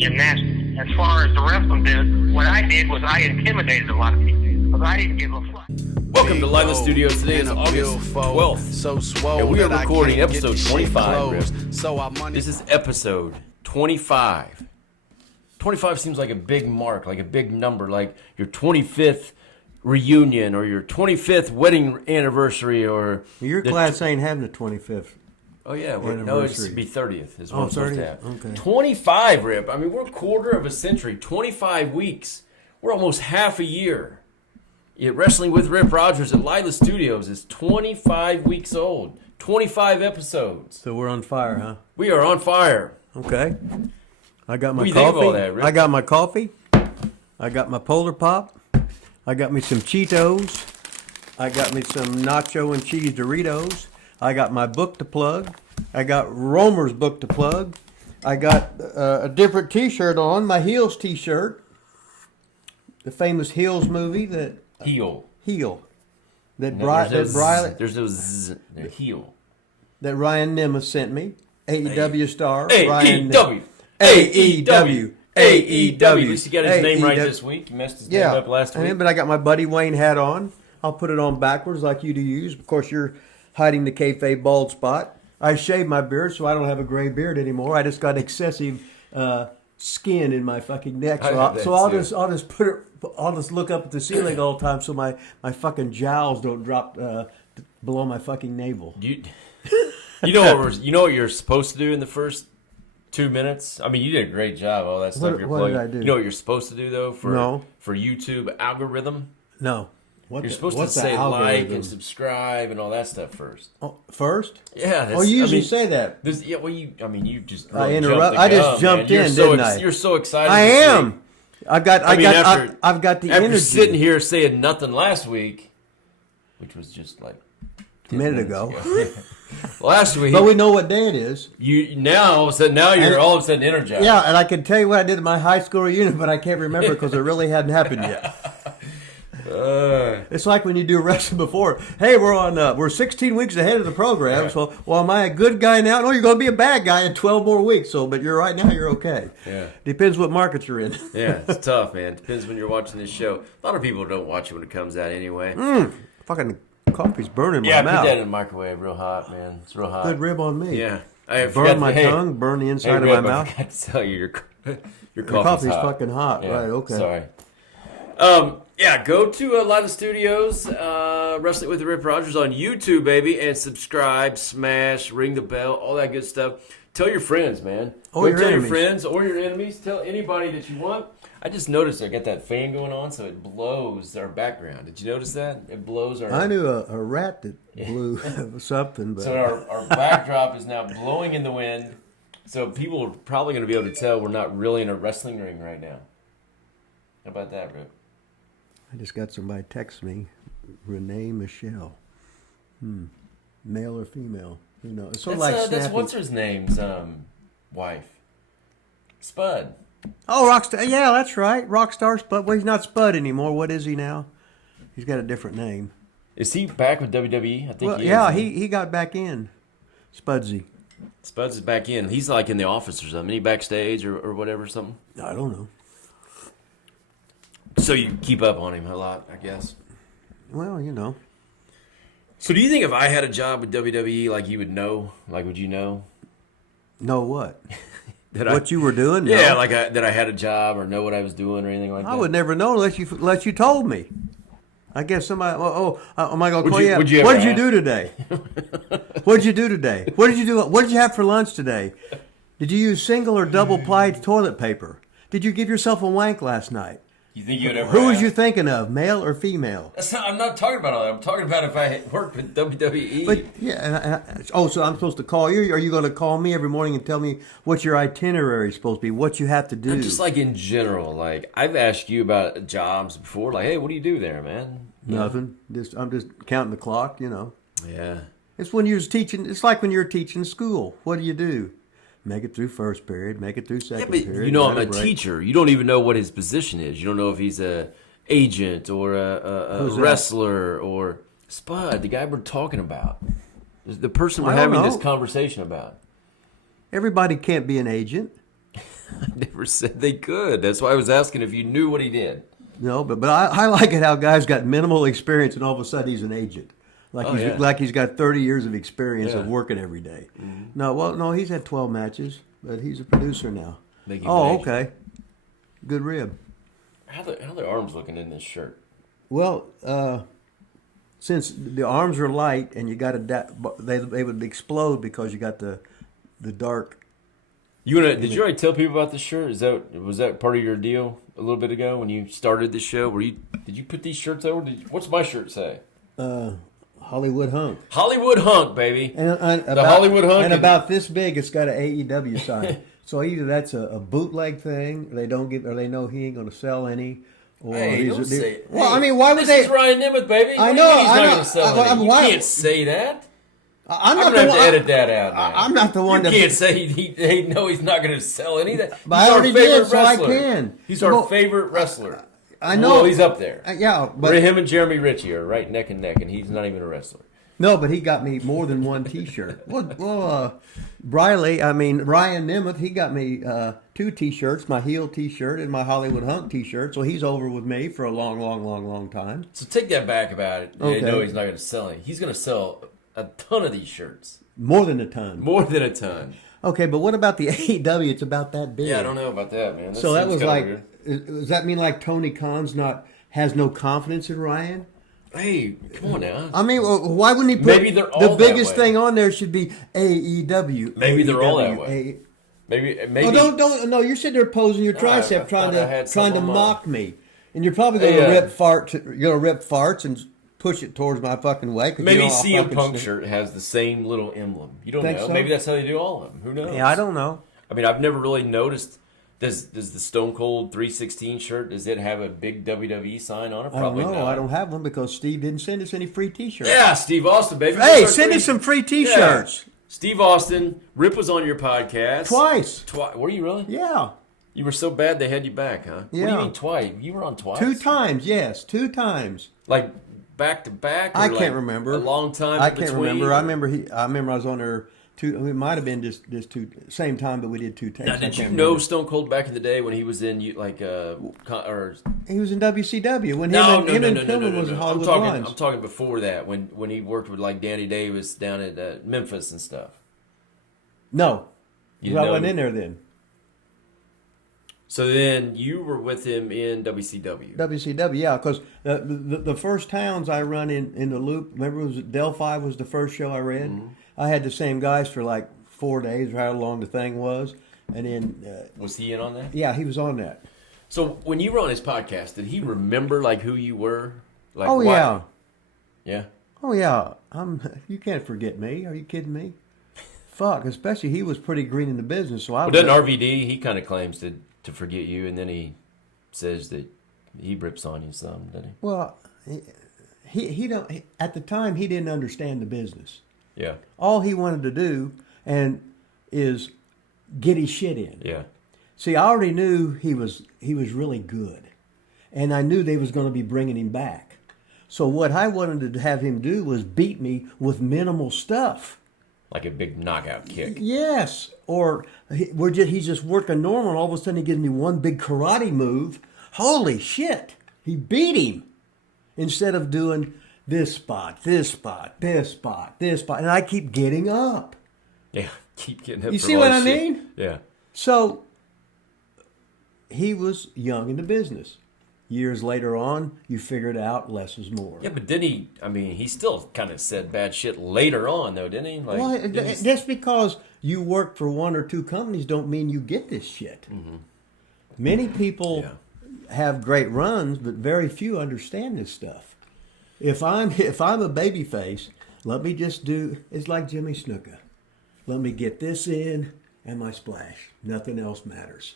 gymnastics. As far as the wrestling did, what I did was I intimidated a lot of people because I didn't give a fuck. Welcome to Live in the Studio. Today is August 12th, and we are recording episode 25, Rip. This is episode 25. 25 seems like a big mark, like a big number, like your 25th reunion or your 25th wedding anniversary or... Your class ain't having the 25th. Oh, yeah. No, it's to be 30th is what Oh, I'm supposed 30th? to have. Okay. 25, Rip. I mean, we're a quarter of a century, 25 weeks. We're almost half a year. Wrestling with Rip Rogers at Lila Studios is 25 weeks old. 25 episodes. So we're on fire, huh? We are on fire. Okay. I got my What do you coffee. think of all that, Rick? I got my coffee. I got my Polar Pop. I got me some Cheetos. I got me some nacho and cheese Doritos. I got my book to plug. I got Romer's book to plug. I got a different T-shirt on, my Heels T-shirt. The famous Heels movie that... Heel. That No, there's no zzz. Heel. That Ryan Nemeth sent me. AEW star. AEW. AEW. AEW. At least he got his name right this week. He messed his name up last week. But I got my Buddy Wayne hat on. I'll put it on backwards like you do use. Of course, you're hiding the kayfabe bald spot. I shaved my beard, so I don't have a gray beard anymore. I just got excessive skin in my fucking neck. So I'll just put it. I'll just look up at the ceiling all the time so my fucking jowls don't drop below my fucking navel. You know what you're supposed to do in the first 2 minutes? I mean, you did a great job. All that stuff you're plugging. What did I do? You know what you're supposed to do though for YouTube algorithm? No. You're supposed to say like and subscribe and all that stuff first. Oh, first? Yeah. You usually say that. You just I interrupt. I just jumped in, didn't I? You're so excited. I am. I've got the After energy. sitting here saying nothing last week, which was just like a minute ago. Last week. But we know what day it is. You're all of a sudden energized. Yeah, and I can tell you what I did at my high school reunion, but I can't remember because it really hadn't happened yet. It's like when you do wrestling before. Hey, we're 16 weeks ahead of the program. Yeah. So, well, am I a good guy now? No, you're going to be a bad guy in 12 more weeks. So, but you're right now. You're okay. Yeah. Depends what market you're in. Yeah, it's tough, man. Depends when you're watching this show. A lot of people don't watch it when it comes out anyway. Fucking coffee's burning my mouth. Yeah, put that in the microwave, real hot, man. It's real hot. Good rib on me. Yeah, burn my tongue, burn the inside of my mouth. I forgot to tell you, your coffee's fucking hot. Yeah, right? Okay. Sorry. Yeah, go to Lila Studios, Wrestling with the Rip Rogers on YouTube, baby, and subscribe, smash, ring the bell, all that good stuff. Tell your friends, man. Tell your friends or your enemies. Tell anybody that you want. I just noticed I got that fan going on, so it blows our background. Did you notice that? It blows our... I knew a rat that blew something. But... So our backdrop is now blowing in the wind, so people are probably going to be able to tell we're not really in a wrestling ring right now. How about that, Rip? I just got somebody text me, Renee Michelle. Male or female? Who knows? It's sort of like that's what's his name's wife, Spud. Oh, Rockstar. Yeah, that's right. Rockstar Spud. Well, he's not Spud anymore. What is he now? He's got a different name. Is he back with WWE? I think he is. Yeah, he got back in. Spudsy. Spuds is back in. He's like in the office or something. He backstage or whatever, something. I don't know. So you keep up on him a lot, I guess. Well, you know. So do you think if I had a job with WWE, like you would know? Like, would you know? Know what? What you were doing? No. Yeah, like that I had a job or know what I was doing or anything like that. I would never know unless you told me. I guess somebody. Am I going to call you? What did you do today? What did you do today? What did you do? What did you have for lunch today? Did you use single or double ply toilet paper? Did you give yourself a wank last night? You think you'd ever? Who was you thinking of, male or female? I'm not talking about all that. I'm talking about if I had worked with WWE. But yeah, so I'm supposed to call you? Are you going to call me every morning and tell me what your itinerary is supposed to be, what you have to do? Just like in general, like I've asked you about jobs before. Like, hey, what do you do there, man? Nothing. I'm just counting the clock. Yeah. It's when you're teaching. It's like when you're teaching school. What do you do? Make it through first period, make it through second period. You know, I'm a teacher. You don't even know what his position is. You don't know if he's a agent or a wrestler or Spud, the guy we're talking about. The person we're having this conversation about. Everybody can't be an agent. I never said they could. That's why I was asking if you knew what he did. No, but I like it how guys got minimal experience and all of a sudden he's an agent. Yeah. Like he's got 30 years of experience Yeah. of working every day. Mm-hmm. No, he's had 12 matches, but he's a producer now. Make you Oh, an agent. okay. Good rib. How the arms looking in this shirt? Well, since the arms are light and you got they would explode because you got the dark. Did you already tell people about this shirt? Was that part of your deal a little bit ago when you started the show? Did you put these shirts over? What's my shirt say? Hollywood Hunk. Hollywood Hunk, baby. And Hollywood Hunk. And about this big, it's got an AEW sign. So either that's a bootleg thing, they don't get, or they know he ain't going to sell any. Or Hey, don't say it. Well, Hey, I mean, why would they? This is Ryan Nemeth, baby. I What do know, you mean he's I not know. going to sell any? You Why- can't say that. I'm I'm not going the to have one. to edit that out now. I'm not the one You that. can't say he no, he's not going to sell any. He's But I our already favorite did, so I wrestler. can. He's our Well, favorite wrestler. I know. Well, he's up there. Yeah, but Him and Jeremy Ritchie are right neck and neck, and he's not even a wrestler. no, but he got me more than one T-shirt. Ryan Nemeth, he got me 2 T-shirts, my heel T-shirt and my Hollywood Hunk T-shirt. So he's over with me for a long time. So take that back about it. Okay. No, he's not going to sell any. He's going to sell a ton of these shirts. More than a ton. More than a ton. Okay, but what about the AEW? It's about that big. Yeah, I don't know about that, man. So that seems was kinda like, weird. does that mean like Tony Khan's has no confidence in Ryan? Hey, come on now. I mean, why wouldn't he put Maybe they're all the that biggest way. thing on there should be AEW. Maybe they're all that AEW, way. Maybe. Oh, don't no! You're sitting there posing your tricep, I thought I had trying to something on mock me, and you're probably going to rip farts and push it towards my fucking way. 'Cause Maybe you know I'll CM fucking Punk snip. shirt has the same little emblem. You don't Think know. so? Maybe that's how they do all of them. Who knows? Yeah, I don't know. I mean, I've never really noticed. Does the Stone Cold 316 shirt, does it have a big WWE sign on it? I don't Probably know. not. I don't have one because Steve didn't send us any free T-shirts. Yeah, Steve Austin, baby. Hey, Those are send free- us some free T-shirts. Yeah. Steve Austin, Rip was on your podcast. Twice. Were you really? Yeah. You were so bad they had you back, huh? What do Yeah. you mean twice? You were on twice? 2 times, yes. 2 times. Like back to back? Or I like can't remember. A long time I in can't between? remember. I remember I was on there 2. It might have been just 2 same time, but we did 2 takes. Now, I did you can't know remember. Stone Cold back in the day when he was in or He was in WCW when no, him and Pillman was in I'm Hollywood talking. Lines. I'm talking before that when he worked with like Danny Davis down at Memphis and stuff. No, You I know- wasn't in there then. So then you were with him in WCW. WCW, yeah, because the first towns I run in the loop, remember it was Delphi was the first show I read. Mm-hmm. I had the same guys for like 4 days or how long the thing was. And then, Was he in on that? yeah, he was on that. So when you were on his podcast, did he remember like who you were? Like, Oh, why- yeah. Yeah. Oh, yeah. You can't forget me. Are you kidding me? Fuck, especially he was pretty green in the business. So I Well, was. doesn't RVD? He kind of claims to forget you, and then he says that he rips on you some, doesn't he? Well, he don't. At the time, he didn't understand the business. Yeah. All he wanted to do is get his shit in. Yeah. See, I already knew he was really good, and I knew they was going to be bringing him back. So what I wanted to have him do was beat me with minimal stuff. Like a big knockout kick. Yes, or he's just working normal, and all of a sudden he gives me one big karate move. Holy shit! He beat him instead of doing this spot, this spot, this spot, this spot, and I keep getting up. Yeah. Keep getting up. You for see all what that I shit. mean? Yeah. So he was young in the business. Years later on, you figured out less is more. Yeah, but didn't he? I mean, he still kind of said bad shit later on, though, didn't he? Like, Well, didn't he- just because you work for 1 or 2 companies don't mean you get this shit. Mm-hmm. Many people have great runs, but very few understand this stuff. If I'm a baby face, let me just do. It's like Jimmy Snuka. Let me get this in and my splash. Nothing else matters.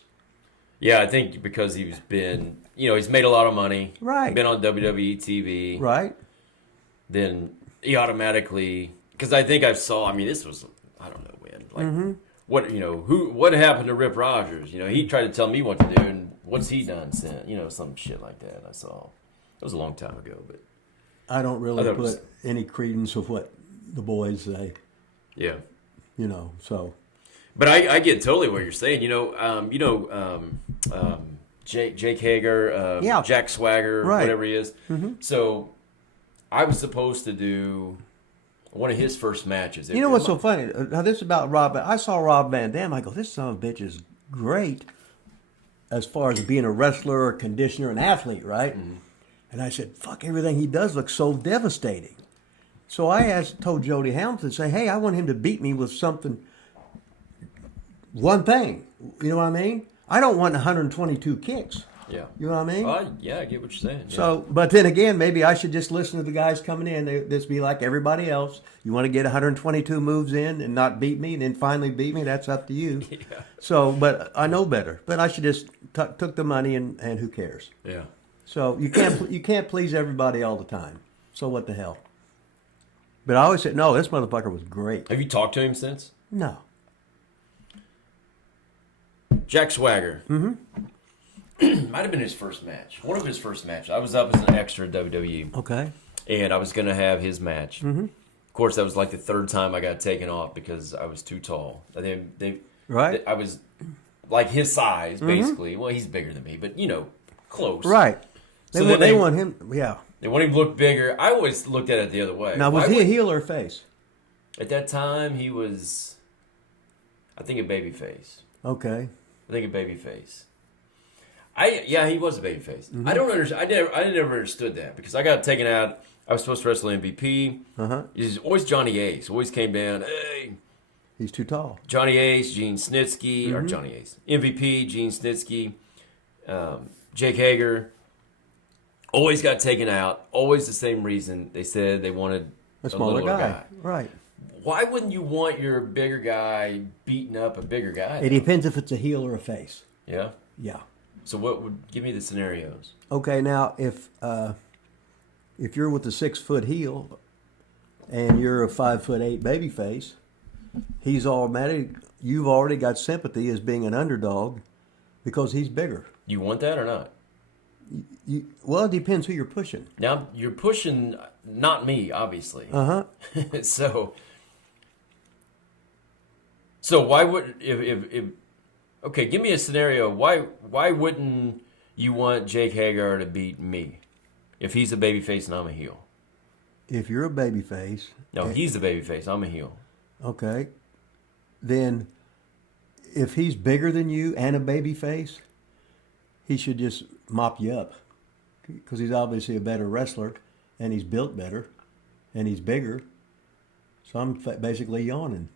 Yeah, I think because he's been, he's made a lot of money. Right. Been on WWE TV. Right? Then he automatically, because I think this was, I don't know when, like, what happened to Rip Rogers? He tried to tell me what to do, and what's he done since? Some shit like that I saw. It was a long time ago, but. I don't really thought it put was- any credence of what the boys say. Yeah. So. But I get totally what you're saying. Jake Hager, Yeah. Jack Swagger, Right. whatever he is. So I was supposed to do one of his first matches. You know what's so funny? Now this is about Rob. I saw Rob Van Dam. I go, this son of a bitch is great as far as being a wrestler, a conditioner, an athlete, right? Mm-hmm. And I said, fuck, everything he does looks so devastating. So I told Jody Hamilton, say, hey, I want him to beat me with something, one thing. You know what I mean? I don't want 122 kicks. Yeah. You know what I mean? Yeah, I get what you're saying. Yeah. So, but then again, maybe I should just listen to the guys coming in. They just be like everybody else. You want to get 122 moves in and not beat me, and then finally beat me. That's up to you. Yeah. So, but I know better. But I should just took the money and who cares? Yeah. So you can't please everybody all the time. So what the hell? But I always said, no, this motherfucker was great. Have you talked to him since? No. Jack Swagger. Mm-hmm. Might have been his first match. One of his first matches. I was up as an extra at WWE. Okay. And I was going to have his match. Mm-hmm. Of course, that was like the third time I got taken off because I was too tall. Right. I was like his size, basically. Well, he's bigger than me, but, close. Right. They want him, yeah. They want him to look bigger. I always looked at it the other way. Now, was he a heel or a face? At that time, he was, I think, a babyface. Okay. I think a babyface. He was a babyface. I don't understand. I never understood that because I got taken out. I was supposed to wrestle MVP. He's always Johnny Ace. Always came down. Hey, he's too tall. Johnny Ace, Gene Snitsky, or Johnny Ace, MVP, Gene Snitsky, Jake Hager. Always got taken out. Always the same reason. They said they wanted A smaller littler guy. Right. Why wouldn't you want your bigger guy beating up a bigger guy? It depends if it's a heel or a face. Yeah. Yeah. So what would give me the scenarios? Okay, now if you're with a 6-foot heel and you're a 5'8" baby face, he's automatic. You've already got sympathy as being an underdog because he's bigger. You want that or not? Well, it depends who you're pushing. Now you're pushing not me, obviously. So why would if okay? Give me a scenario. Why wouldn't you want Jake Hagar to beat me if he's a babyface and I'm a heel? If you're a baby face. No, he's the babyface. I'm a heel. Okay. Then if he's bigger than you and a baby face, he should just mop you up because he's obviously a better wrestler and he's built better and he's bigger. So I'm basically yawning.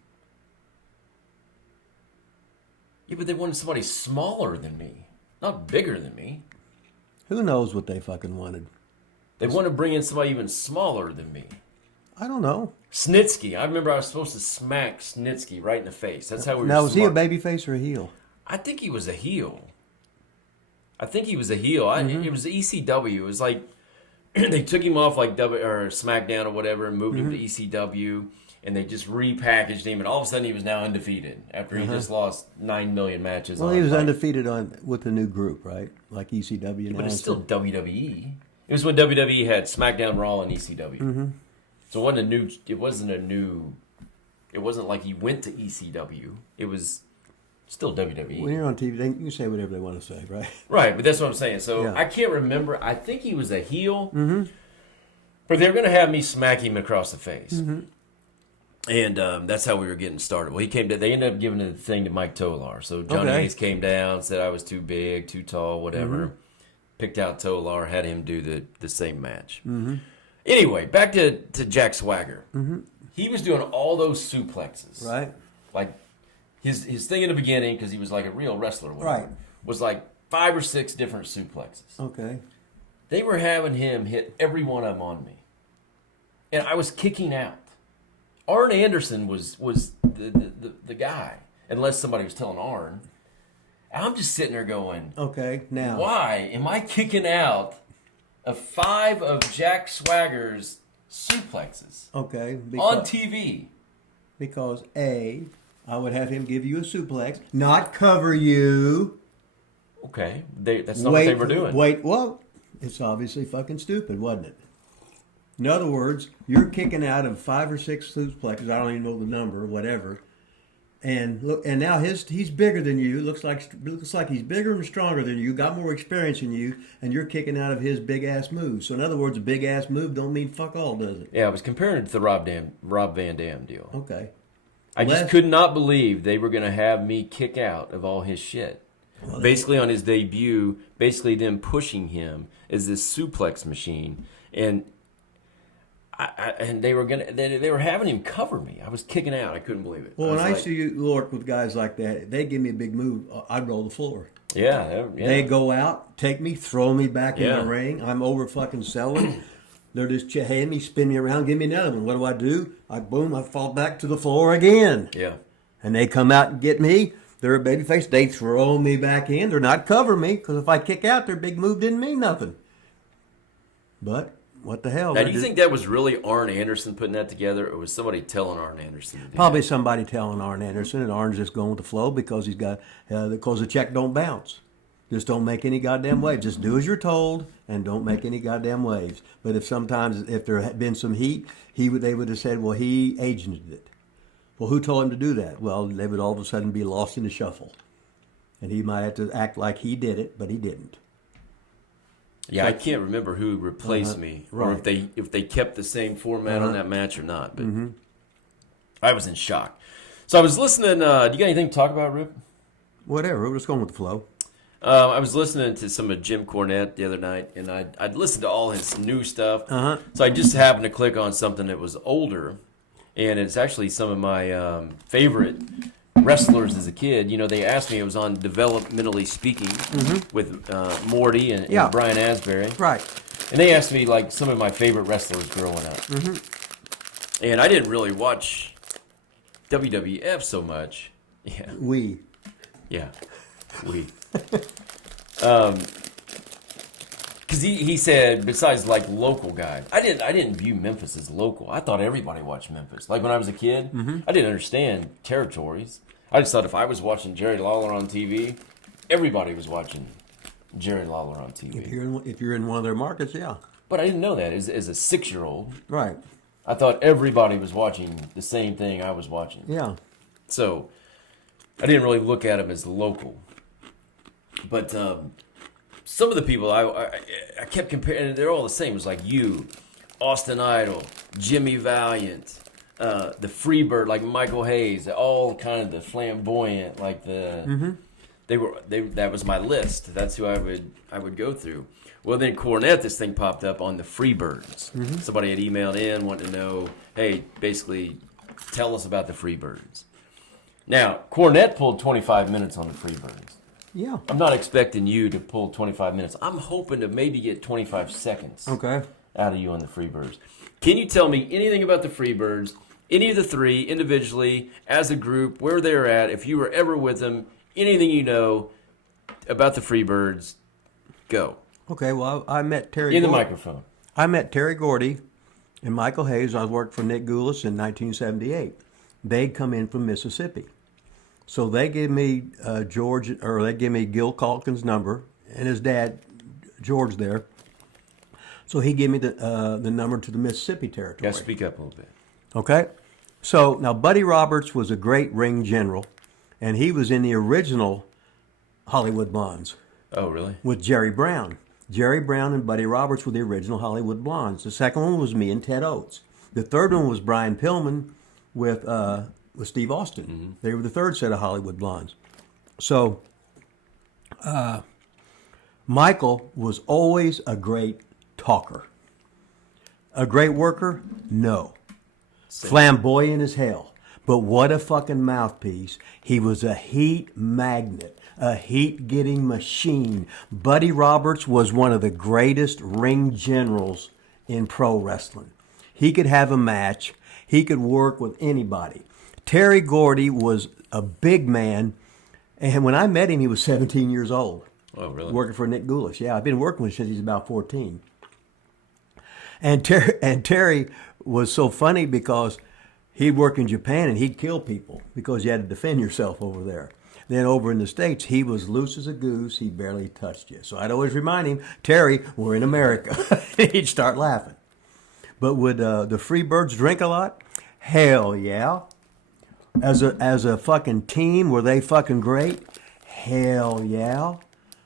Yeah, but they wanted somebody smaller than me, not bigger than me. Who knows what they fucking wanted? They want to bring in somebody even smaller than me. I don't know. Snitsky. I remember I was supposed to smack Snitsky right in the face. That's how we were. Now, was he a baby face or a heel? I think he was a heel. It was ECW. It was like they took him off like SmackDown or whatever and moved him to ECW, and they just repackaged him, and all of a sudden he was now undefeated after he just lost 9 million matches. Well, he was undefeated with the new group, right? Like ECW now. But it's still WWE. It was when WWE had SmackDown, Raw, and ECW. So it wasn't like he went to ECW. It was still WWE. When you're on TV, you can say whatever they want to say, right? Right, but that's what I'm saying. So Yeah. I can't remember. I think he was a heel, but they were going to have me smack him across the face. And that's how we were getting started. Well, they ended up giving the thing to Mike Tolar. So Johnny Ace came down, said I was too big, too tall, whatever. Picked out Tolar, had him do the same match. Anyway, back to Jack Swagger. He was doing all those suplexes. Right. Like his thing in the beginning, because he was like a real wrestler, Right. was like 5 or 6 different suplexes. Okay. They were having him hit every one of them on me. And I was kicking out. Arn Anderson was the guy, unless somebody was telling Arn. And I'm just sitting there going, Okay, now. why am I kicking out of 5 of Jack Swagger's suplexes Okay. on TV? Because A, I would have him give you a suplex, not cover you. Okay, that's not what they were doing. Well, it's obviously fucking stupid, wasn't it? In other words, you're kicking out of 5 or 6 suplexes, I don't even know the number, whatever, And look, and now he's bigger than you. Looks like he's bigger and stronger than you. Got more experience than you, and you're kicking out of his big ass move. So in other words, a big ass move don't mean fuck all, does it? Yeah, I was comparing it to the Rob Van Dam deal. Okay. I just could not believe they were going to have me kick out of all his shit. Well, basically on his debut, basically them pushing him as this suplex machine, and they were having him cover me. I was kicking out. I couldn't believe it. Well, when I used to work with guys like that, they give me a big move, I'd roll the floor. Yeah. They go out, take me, throw me back in the ring. I'm over fucking selling. They're just hand me, spin me around, give me another one. What do? I fall back to the floor again. Yeah. And they come out and get me. They're a babyface. They throw me back in. They're not covering me because if I kick out, their big move didn't mean nothing. But what the hell? Now, do you think that was really Arn Anderson putting that together, or was somebody telling Arn Anderson to do Probably that? Somebody telling Arn Anderson, and Arn's just going with the flow because because the check don't bounce. Just don't make any goddamn waves. Just do as you're told and don't make any goddamn waves. But if there had been some heat, they would have said, well, he agented it. Well, who told him to do that? Well, they would all of a sudden be lost in the shuffle. And he might have to act like he did it, but he didn't. Yeah, I can't remember who replaced me, or if they kept the same format on that match or not. But I was in shock. So I was listening. Do you got anything to talk about, Rip? Whatever. We're just going with the flow. I was listening to some of Jim Cornette the other night, and I'd listened to all his new stuff. So I just happened to click on something that was older, and it's actually some of my favorite wrestlers as a kid. You know, they asked me, it was on Developmentally Speaking with Morty and Brian Asbury. Right. And they asked me, like, some of my favorite wrestlers growing up. And I didn't really watch WWF so much. Yeah. We. Because he said, besides like local guys, I didn't view Memphis as local. I thought everybody watched Memphis. Like when I was a kid, I didn't understand territories. I just thought if I was watching Jerry Lawler on TV, everybody was watching Jerry Lawler on TV. If you're in one of their markets, yeah. But I didn't know that as a 6-year-old. Right. I thought everybody was watching the same thing I was watching. Yeah. So I didn't really look at them as local. But some of the people I kept comparing, they're all the same. It was like you, Austin Idol, Jimmy Valiant, the Freebird, like Michael Hayes, all kind of the flamboyant, like the that was my list. That's who I would go through. Well, then Cornette, this thing popped up on the Freebirds. Somebody had emailed in, wanted to know, hey, basically, tell us about the Freebirds. Now, Cornette pulled 25 minutes on the Freebirds. Yeah. I'm not expecting you to pull 25 minutes. I'm hoping to maybe get 25 seconds out of you on the Freebirds. Can you tell me anything about the Freebirds, any of the three, individually, as a group, where they're at, if you were ever with them, anything you know about the Freebirds, go. Okay, well, I met Terry in the microphone. I met Terry Gordy and Michael Hayes. I worked for Nick Goulas in 1978. They'd come in from Mississippi. So they gave me Gil Calkins' number and his dad, George, there. So he gave me the number to the Mississippi territory. Yeah, speak up a little bit. Okay. So now Buddy Roberts was a great ring general, and he was in the original Hollywood Blondes. Oh, really? With Jerry Brown. Jerry Brown and Buddy Roberts were the original Hollywood Blondes. The second one was me and Ted Oates. The third one was Brian Pillman with Steve Austin. They were the third set of Hollywood Blondes. So Michael was always a great talker. A great worker? No. Same. Flamboyant as hell. But what a fucking mouthpiece. He was a heat magnet, a heat-getting machine. Buddy Roberts was one of the greatest ring generals in pro wrestling. He could have a match. He could work with anybody. Terry Gordy was a big man, and when I met him, he was 17 years old. Oh, really? Working for Nick Goulas. Yeah, I've been working with him since he's about 14. And Terry was so funny because he'd work in Japan and he'd kill people because you had to defend yourself over there. Then over in the States, he was loose as a goose. He barely touched you. So I'd always remind him, Terry, we're in America. He'd start laughing. But would the Freebirds drink a lot? Hell yeah. As a fucking team, were they fucking great? Hell yeah.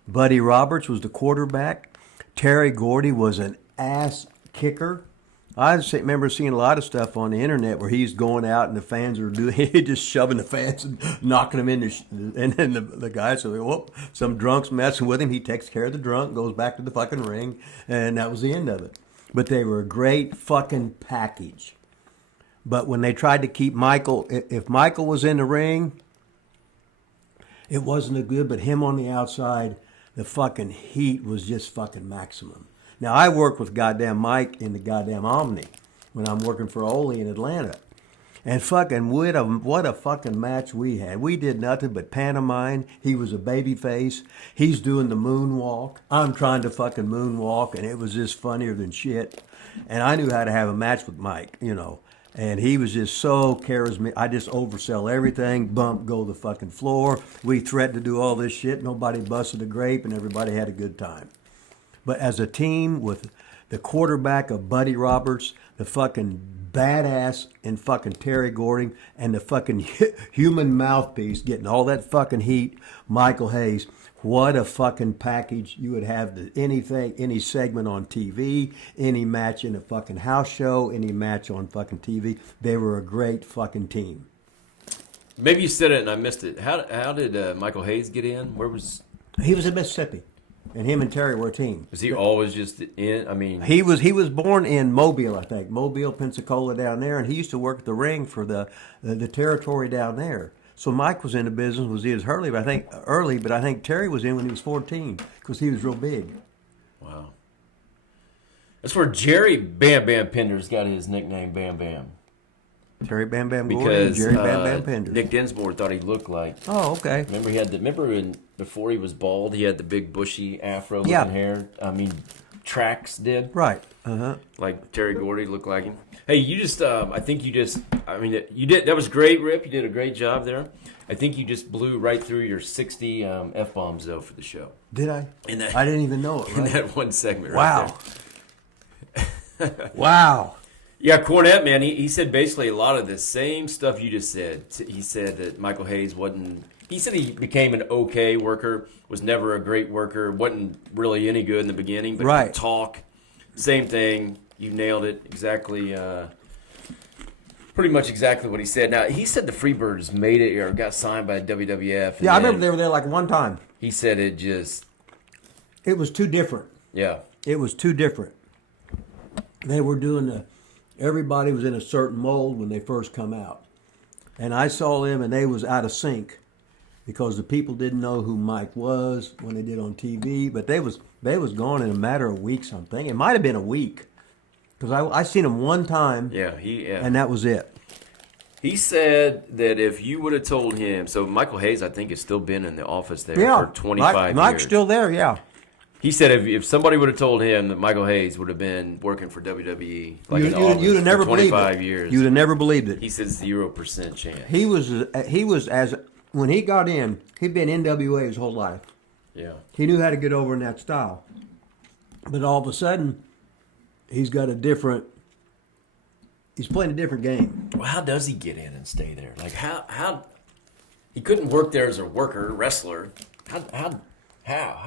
Buddy Roberts was the quarterback. Terry Gordy was an ass kicker. I remember seeing a lot of stuff on the internet where he's going out and the fans are just shoving the fans and knocking them in. And then the guys are like, whoop, some drunk's messing with him. He takes care of the drunk, goes back to the fucking ring, and that was the end of it. But they were a great fucking package. But when they tried to keep Michael, if Michael was in the ring, it wasn't a good, but him on the outside, the fucking heat was just fucking maximum. Now, I work with goddamn Mike in the goddamn Omni when I'm working for Ole in Atlanta. And fucking, what a fucking match we had. We did nothing but pantomime. He was a baby face. He's doing the moonwalk. I'm trying to fucking moonwalk, and it was just funnier than shit. And I knew how to have a match with Mike, you know. And he was just so charismatic. I just oversell everything, bump, go to the fucking floor. We threatened to do all this shit. Nobody busted a grape, and everybody had a good time. But as a team with the quarterback of Buddy Roberts, the fucking badass in fucking Terry Gordy, and the fucking human mouthpiece getting all that fucking heat, Michael Hayes, what a fucking package. You would have anything, any segment on TV, any match in a fucking house show, any match on fucking TV. They were a great fucking team. Maybe you said it and I missed it. How did Michael Hayes get in? He was in Mississippi. And him and Terry were a team. Was he always just in? I mean, he was born in Mobile, I think, Mobile, Pensacola, down there, and he used to work at the ring for the territory down there. So Mike was in the business, was early, but I think Terry was in when he was 14 because he was real big. Wow, that's where Jerry Bam Bam Penders got his nickname Bam Bam. Terry Bam Bam Gordy, Because Jerry Bam Bam Penders. Nick Dinsmore thought he looked like. Oh, okay. Remember before he was bald, he had the big bushy afro looking hair. I mean, Trax did. Right. Uh-huh. Like Terry Gordy looked like him. Hey, you just you did, that was great, Rip. You did a great job there. I think you just blew right through your 60 F-bombs, though, for the show. Did I? I didn't even know it, right? In that one segment wow. right there. Wow. Yeah, Cornette, man, he said basically a lot of the same stuff you just said. He said that Michael Hayes wasn't... He said he became an okay worker, was never a great worker, wasn't really any good in the beginning, but right. Talk, same thing. You nailed it exactly, pretty much exactly what he said. Now, he said the Freebirds made it or got signed by WWF. Yeah, I remember they were there like one time. He said it was too different. Yeah. It was too different. They were doing everybody was in a certain mold when they first come out. And I saw them and they was out of sync because the people didn't know who Mike was when they did on TV. But they was gone in a matter of weeks, I'm thinking. It might have been a week. Because I seen him one time, and that was it. He said that if you would have told him, so Michael Hayes, I think, has still been in the office there for 25 years. Mike's still there, yeah. He said if somebody would have told him that Michael Hayes would have been working for WWE in the office you'd have never for 25 believed years, you'd have never believed it. He said 0% chance. He was as when he got in, he'd been NWA his whole life. Yeah, he knew how to get over in that style, but all of a sudden. He's playing a different game. Well, how does he get in and stay there? Like how he couldn't work there as a wrestler. How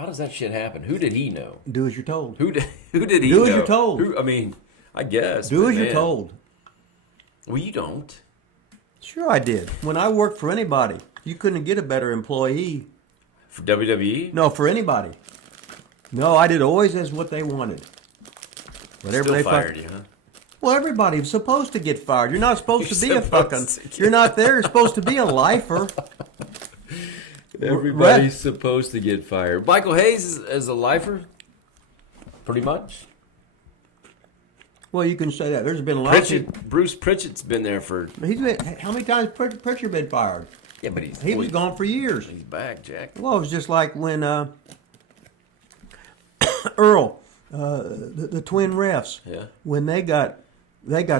does that shit happen? Who did he know? Do as you're told. Who did he know? Do as you're told. I guess. Do as you're told. Well, you don't. Sure I did. When I worked for anybody, you couldn't get a better employee. For WWE? No, for anybody. No, I did always as what they wanted. Whatever Still fired you, huh? Well, everybody's supposed to get fired. You're not supposed to be a fucking... You're not there. You're supposed to be a lifer. Everybody's supposed to get fired. Michael Hayes is a lifer? Pretty much? Well, you can say that. There's been a lot of... Bruce Pritchett's been there for... How many times Pritchett been fired? Yeah, but he was gone for years. He's back, Jack. Well, it was just like when Earl... the twin refs, when they got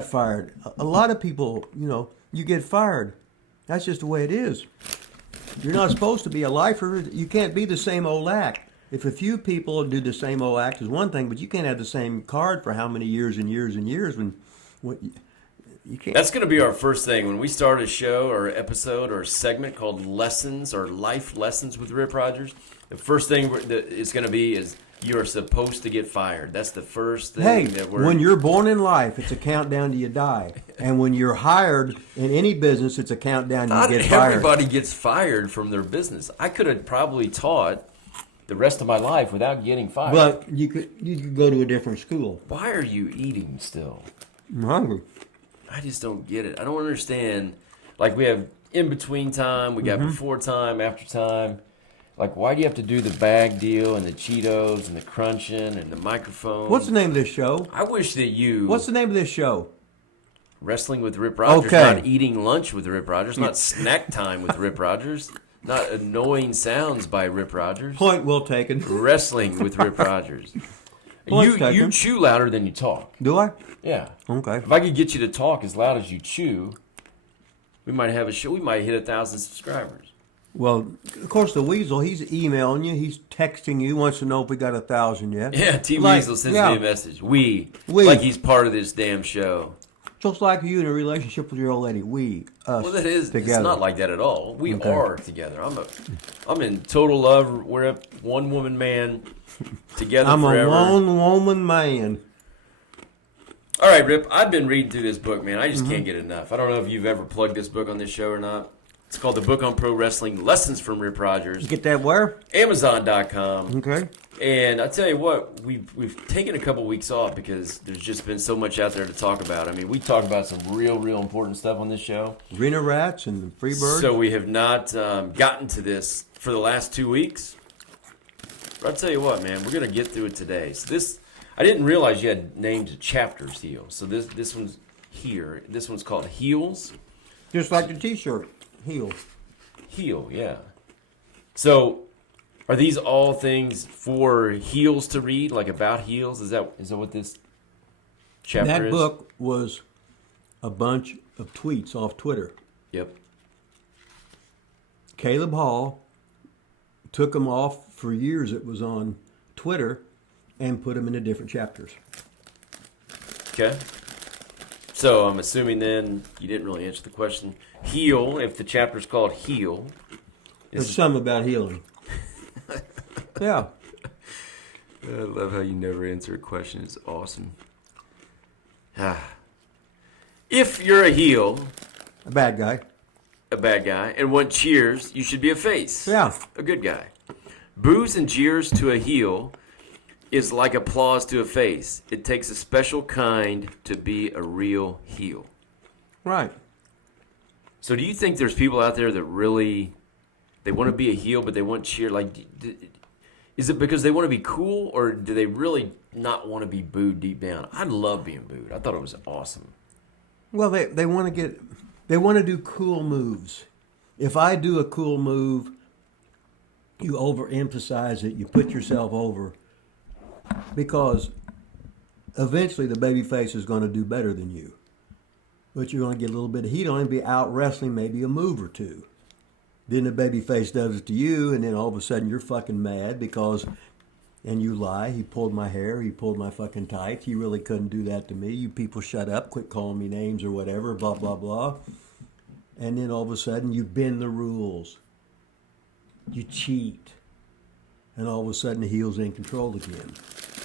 fired. A lot of people, you get fired. That's just the way it is. You're not supposed to be a lifer. You can't be the same old act. If a few people do the same old act is one thing, but you can't have the same card for how many years and years and years. When You can't. That's going to be our first thing when we start a show or episode or segment called Lessons or Life Lessons with Rip Rogers. The first thing that it's going to be is you are supposed to get fired. That's the first thing Hey, that we're... when you're born in life, it's a countdown to you die. And when you're hired in any business, it's a countdown to Not you get fired. everybody gets fired from their business. I could have probably taught the rest of my life without getting fired. But you could go to a different school. Why are you eating still? I'm hungry. I just don't get it. I don't understand. Like, we have in-between time. We got before time, after time. Like, why do you have to do the bag deal and the Cheetos and the crunching and the microphone? What's the name of this show? I wish that you... What's the name of this show? Wrestling with Rip Rogers, Okay. not eating lunch with Rip Rogers, not snack time with Rip Rogers, not annoying sounds by Rip Rogers. Point well taken. Wrestling with Rip Rogers. Point You taken. chew louder than you talk. Do I? Yeah. Okay. If I could get you to talk as loud as you chew, we might have a show. We might hit 1,000 subscribers. Well, of course, the Weasel, he's emailing you. He's texting you. Wants to know if we got 1,000 yet. Yeah, T Like, Weasel sends yeah. me a message. We. We. Like he's part of this damn show. Just like you in a relationship with your old lady. We, us, Well, that is. together. It's not like that at all. We Okay. are together. I'm in total love. We're a one woman man together I'm forever. a one-woman man. All right, Rip. I've been reading through this book, man. I just Mm-hmm. can't get enough. I don't know if you've ever plugged this book on this show or not. It's called The Book on Pro Wrestling: Lessons from Rip Rogers. Get that where? Amazon.com. Okay. And I tell you what, we've taken a couple weeks off because there's just been so much out there to talk about. I mean, we talk about some real important stuff on this show. Arena Rats and the Freebirds. So we have not gotten to this for the last 2 weeks. But I'll tell you what, man, we're going to get through it today. So this, I didn't realize you had named chapters, Heel. So this one's here. This one's called Heels. Just like the T-shirt. Heel. Heel, yeah. So are these all things for heels to read, like about heels? Is that what this chapter is? That book was a bunch of tweets off Twitter. Yep. Caleb Hall took them off for years. It was on Twitter and put them into different chapters. Okay. So I'm assuming then you didn't really answer the question. Heel, if the chapter's called Heel. There's something about healing. Yeah. I love how you never answer a question. It's awesome. If you're a heel, A bad guy. a bad guy, and want cheers, you should be a face. Yeah. A good guy. Boos and jeers to a heel is like applause to a face. It takes a special kind to be a real heel. Right. So do you think there's people out there that really, they want to be a heel, but they want cheer? Like, is it because they want to be cool, or do they really not want to be booed deep down? I love being booed. I thought it was awesome. Well, they want to do cool moves. If I do a cool move, you overemphasize it. You put yourself over, because eventually the babyface is going to do better than you. But you're going to get a little bit of heat on him, be out wrestling maybe a move or two. Then the babyface does it to you, and then all of a sudden you're fucking mad because, and you lie, he pulled my hair, he pulled my fucking tights, you really couldn't do that to me, you people shut up, quit calling me names or whatever, blah, blah, blah. And then all of a sudden you bend the rules. You cheat. And all of a sudden the heel's in control again.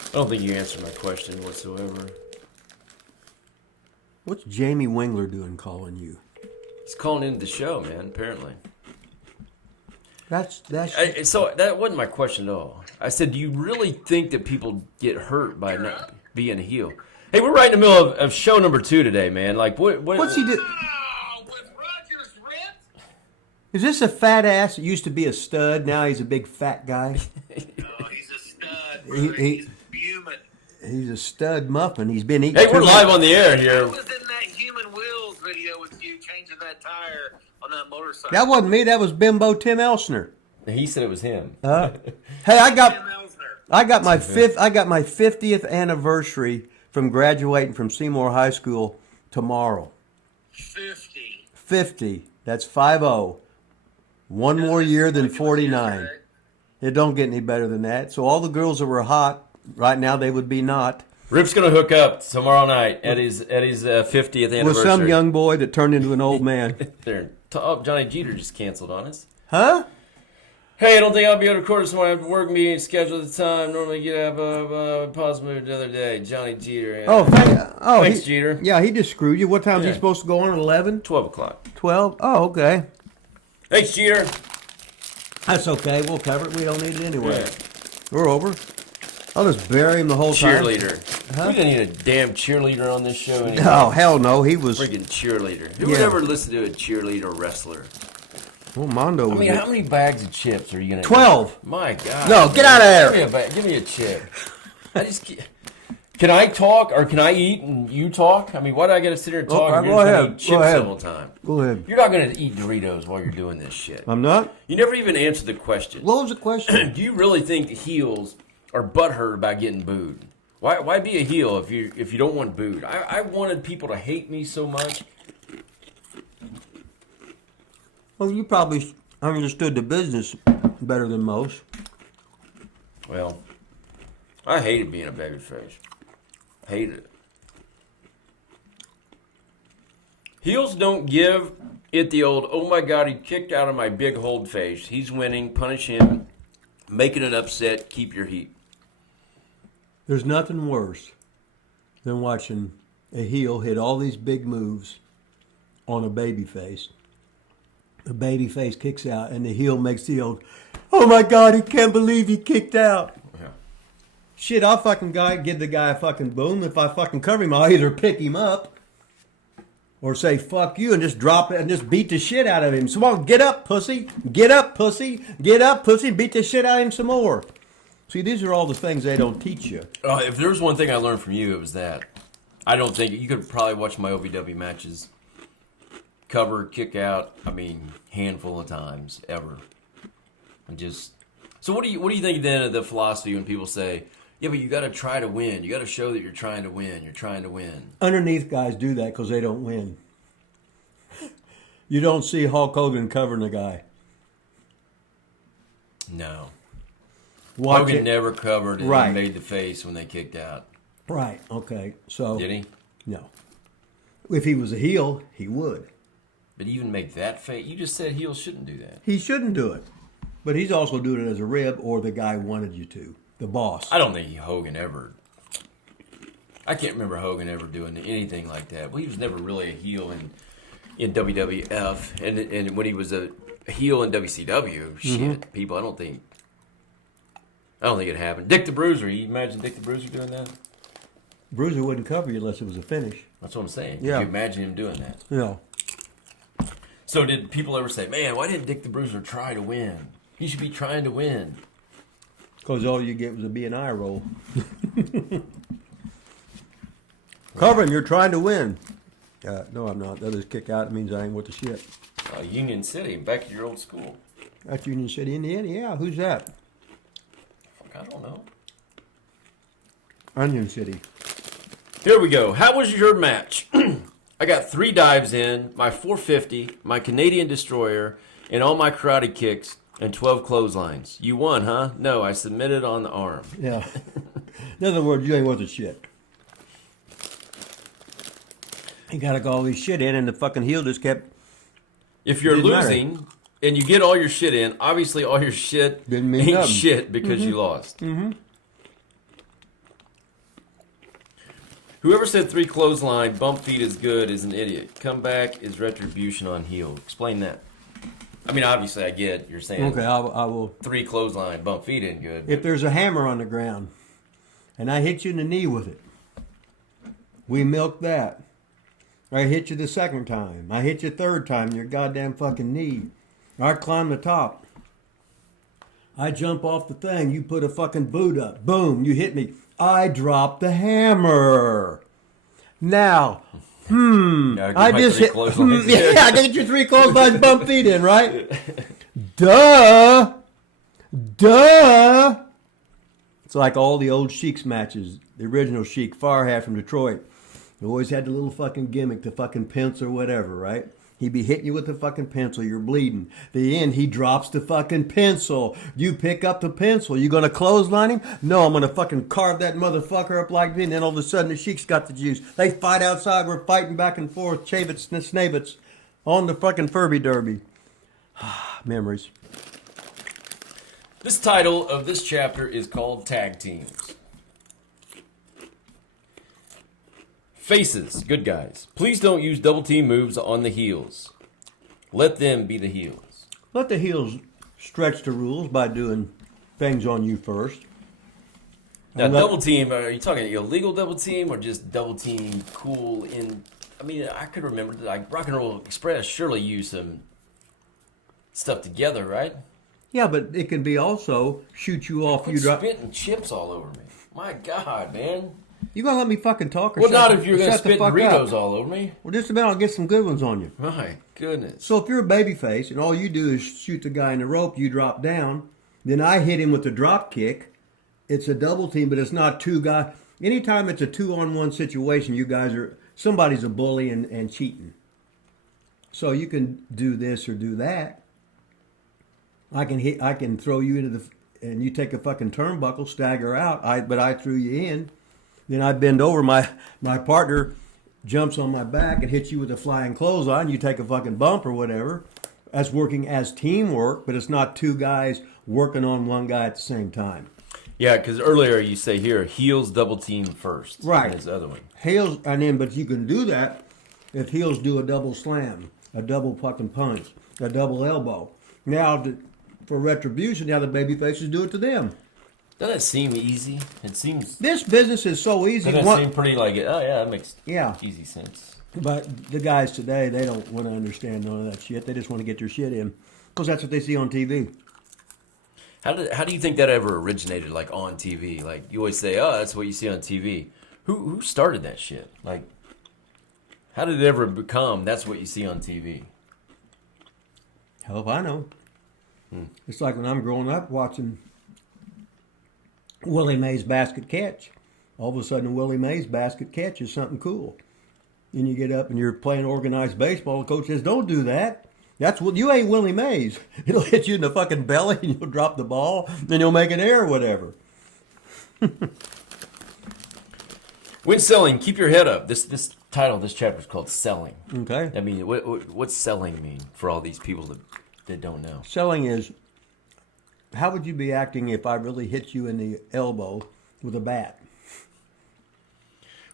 I don't think you answered my question whatsoever. What's Jamie Wingler doing calling you? He's calling into the show, man, apparently. That's So that wasn't my question at all. I said, do you really think that people get hurt by not being a heel? Hey, we're right in the middle of show number 2 today, man. Like, what's he do? With Rogers Rip? Is this a fat ass that used to be a stud? Now he's a big fat guy. Oh, he's a stud, brother. He's human. He's a stud muffin. He's been eating. Hey, we're too live much- on the air I here. was in that Human Wheels video with you changing that tire on that motorcycle. That wasn't me. That was Bimbo Tim Elsner. He said it was him. Hey, I Tim got Elsner. my 50th anniversary from graduating from Seymour High School tomorrow. 50. 50. That's 50. One more year than 49. It don't get any better than that. So all the girls that were hot right now, they would be not. Rip's gonna hook up tomorrow night at his 50th anniversary. With some young boy that turned into an old man. Johnny Jeter just canceled on us. Huh? Hey, I don't think I'll be able to record this morning. I have a work meeting scheduled at the time. Normally get up possibly the other day. Johnny Jeter. Thanks, Jeter. Yeah, he just screwed you. What time is he supposed to go on at 11? 12 o'clock. 12? Oh, okay. Thanks, Jeter. That's okay. We'll cover it. We don't need it anyway. Yeah. We're over. I'll just bury him the whole time. Cheerleader. We didn't need a damn cheerleader on this show anymore. Oh, hell no. He was... Freaking cheerleader. Who would ever listen to a cheerleader wrestler? Well, Mondo was... I mean, how many bags of chips are you going to 12. eat? My God. No, get out of there. Give me a chip. Can I talk or can I eat and you talk? I mean, why do I got to sit here and talk and go ahead. eat chips the whole time? Go ahead. You're not going to eat Doritos while you're doing this shit. I'm not? You never even answered the question. What was the question? Do you really think heels are butthurt about getting booed? Why be a heel if you don't want booed? I wanted people to hate me so much. Well, you probably understood the business better than most. Well, I hated being a babyface. Hated it. Heels don't give it the old, oh my God, he kicked out of my big hold face. He's winning, punish him, make it an upset, keep your heat. There's nothing worse than watching a heel hit all these big moves on a baby face. The baby face kicks out and the heel makes the old, oh my God, he can't believe he kicked out. Yeah. Shit, I'll fucking give the guy a fucking boom. If I fucking cover him, I'll either pick him up or say fuck you and just drop it and just beat the shit out of him. So on, get up, pussy. Get up, pussy. Get up, pussy. Beat the shit out of him some more. See, these are all the things they don't teach you. If there's one thing I learned from you, it was that. I don't think you could probably watch my OVW matches. Cover, kick out. I mean, handful of times ever. And just so what do you think then of the philosophy when people say, yeah, but you got to try to win. You got to show that you're trying to win. You're trying to win. Underneath guys do that because they don't win. You don't see Hulk Hogan covering a guy. No. Hogan never covered and right. He made the face when they kicked out. Right. Okay. So did he? No. If he was a heel, he would. But even make that face? You just said heels shouldn't do that. He shouldn't do it. But he's also doing it as a rib or the guy wanted you to. The boss. I don't think Hogan ever... I can't remember Hogan ever doing anything like that. Well, he was never really a heel in WWF. And when he was a heel in WCW, shit, people, I don't think it happened. Dick the Bruiser, you imagine Dick the Bruiser doing that? Bruiser wouldn't cover you unless it was a finish. That's what I'm saying. Yeah. Could you imagine him doing that? Yeah. So did people ever say, man, why didn't Dick the Bruiser try to win? He should be trying to win. Because all you get was a B&I roll. Cover him, you're trying to win. No, I'm not. That is kick out. It means I ain't with the shit. Union City, back to your old school. That's Union City, Indiana? Yeah, who's that? Fuck, I don't know. Onion City. Here we go. How was your match? I got 3 dives in, my 450, my Canadian Destroyer, and all my karate kicks, and 12 clotheslines. You won, huh? No, I submitted on the arm. Yeah. In other words, you ain't worth a shit. You got to go all this shit in, and the fucking heel just kept... If you're losing, and you get all your shit in, obviously all your shit didn't mean ain't nothing. shit because you lost. Mm-hmm. Whoever said 3 clothesline, bump feet is good is an idiot. Comeback is retribution on heel. Explain that. I mean, obviously, I get you're saying. Okay, I will. 3 clothesline, bump feet ain't good. If there's a hammer on the ground, and I hit you in the knee with it, we milk that. I hit you the second time. I hit you third time in your goddamn fucking knee. I climb the top. I jump off the thing. You put a fucking boot up. Boom, you hit me. I drop the hammer. Now, I just hit. Yeah, I get your 3 clotheslines, bump feet in, right? Duh. It's like all the old Sheik's matches. The original Sheik, Farhat from Detroit. He always had the little fucking gimmick, the fucking pince or whatever, right? He be hitting you with the fucking pencil. You're bleeding. The end, he drops the fucking pencil. You pick up the pencil. You gonna clothesline him? No, I'm gonna fucking carve that motherfucker up like me. And then all of a sudden, the Sheik's got the juice. They fight outside. We're fighting back and forth. Chavits and Snavits on the fucking Furby Derby. Memories. This title of this chapter is called Tag Teams. Faces, good guys. Please don't use double team moves on the heels. Let them be the heels. Let the heels stretch the rules by doing things on you first. Now, double team, are you talking illegal double team or just double team cool in... I mean, I could remember that like Rock and Roll Express surely used some stuff together, right? Yeah, but it can be also shoot you off. Quit spitting chips all over me. My God, man. You gonna let me fucking talk? Or Well, not shut if you're the- going to shut the spit fuck Doritos up. all over me. Well, just about I'll get some good ones on you. My goodness. So if you're a babyface and all you do is shoot the guy in the rope, you drop down, then I hit him with the drop kick. It's a double team, but it's not two guys. Anytime it's a 2-on-1 situation, you guys are somebody's a bully and cheating. So you can do this or do that. I can throw you into the and you take a fucking turnbuckle, stagger out. But I threw you in. Then I bend over, my partner jumps on my back and hits you with a flying clothesline. You take a fucking bump or whatever. That's working as teamwork, but it's not two guys working on one guy at the same time. Yeah, because earlier you say here, heels double team first. Right. And this other one. Heels, but you can do that if heels do a double slam, a double fucking punch, a double elbow. Now, for retribution, now the baby faces do it to them. Doesn't it seem easy? It seems... This business is so easy. Doesn't it seem pretty like, oh yeah, that makes easy sense. But the guys today, they don't want to understand none of that shit. They just want to get their shit in because that's what they see on TV. How do you think that ever originated, like, on TV? Like, you always say, oh, that's what you see on TV. Who started that shit? Like, how did it ever become that's what you see on TV? Hell if I know. It's like when I'm growing up watching Willie Mays basket catch. All of a sudden, Willie Mays basket catch is something cool. And you get up and you're playing organized baseball. The coach says, "Don't do that. That's what you ain't Willie Mays. It'll hit you in the fucking belly, and you'll drop the ball, and you'll make an error or whatever." When selling, keep your head up. This title of this chapter is called Selling. Okay. I mean, what's selling mean for all these people that don't know? Selling is, how would you be acting if I really hit you in the elbow with a bat?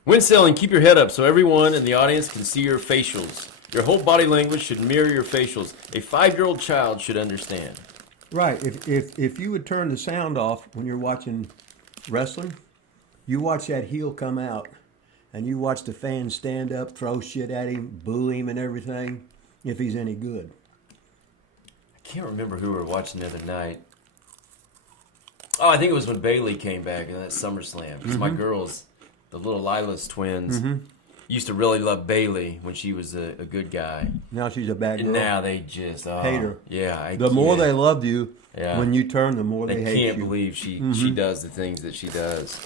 When selling, keep your head up so everyone in the audience can see your facials. Your whole body language should mirror your facials. A 5-year-old child should understand. Right. If you would turn the sound off when you're watching wrestling, you watch that heel come out, and you watch the fans stand up, throw shit at him, boo him and everything, if he's any good. I can't remember who we were watching the other night. Oh, I think it was when Bailey came back in that SummerSlam. Because my girls, the little Lilas twins, used to really love Bailey when she was a good guy. Now she's a bad girl. And now they just hate her. Yeah. The more they loved you, Yeah. when you turn, the more they hate you. They can't believe she does the things that she does.